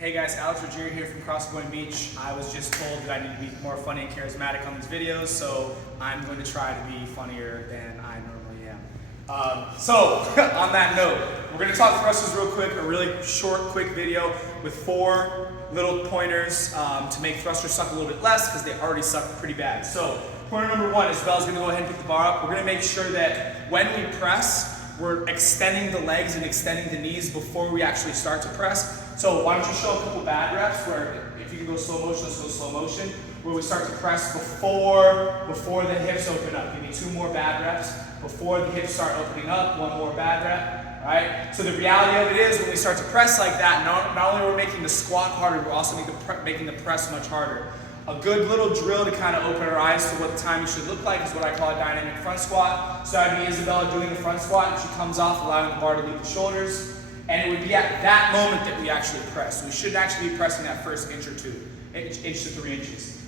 Hey guys, Alex Ruggieri here from Crosspoint Beach. I was just told that I need to be more funny and charismatic on these videos, so I'm going to try to be funnier than I normally am. On that note, we're going to talk thrusters real quick, a really short, quick video with 4 little pointers to make thrusters suck a little bit less because they already suck pretty bad. So, pointer number 1 is Bella's going to go ahead and pick the bar up. We're going to make sure that when we press, we're extending the legs and extending the knees before we actually start to press. So why don't you show a couple bad reps where, if you can go slow motion, let's go slow motion, where we start to press before the hips open up. Give me 2 more bad reps before the hips start opening up, 1 more bad rep, right? So the reality of it is when we start to press like that, not only are we making the squat harder, we're also making the press much harder. A good little drill to kind of open our eyes to what the timing should look like is what I call a dynamic front squat. So I'd be Isabella doing the front squat, and she comes off, allowing the bar to leave the shoulders. And it would be at that moment that we actually press. We shouldn't actually be pressing that first inch to 3 inches.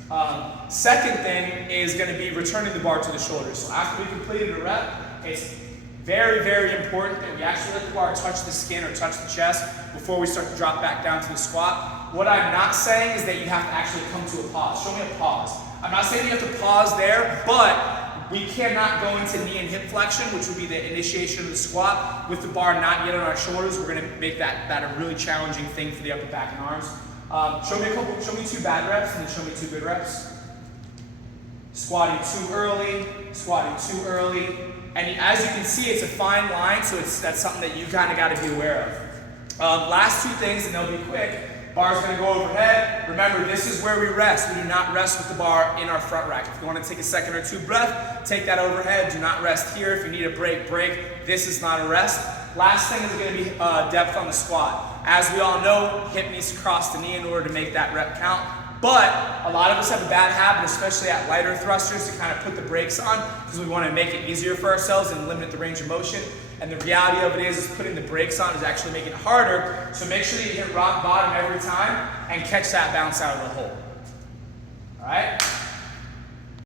Second thing is going to be returning the bar to the shoulders. So after we completed a rep, it's very, very important that we actually let the bar touch the skin or touch the chest before we start to drop back down to the squat. What I'm not saying is that you have to actually come to a pause. Show me a pause. I'm not saying you have to pause there, but we cannot go into knee and hip flexion, which would be the initiation of the squat, with the bar not yet on our shoulders. We're going to make that a really challenging thing for the upper back and arms. Show me 2 bad reps, and then show me 2 good reps. Squatting too early, and as you can see, it's a fine line, so that's something that you kind of got to be aware of. Last 2 things, and they'll be quick. Bar's going to go overhead. Remember, this is where we rest. We do not rest with the bar in our front rack. If you want to take a second or 2 breath, take that overhead. Do not rest here. If you need a break. This is not a rest. Last thing is going to be depth on the squat. As we all know, hip needs to cross the knee in order to make that rep count. But a lot of us have a bad habit, especially at lighter thrusters, to kind of put the brakes on because we want to make it easier for ourselves and limit the range of motion. And the reality of it is putting the brakes on is actually making it harder. So make sure that you hit rock bottom every time and catch that bounce out of the hole. All right?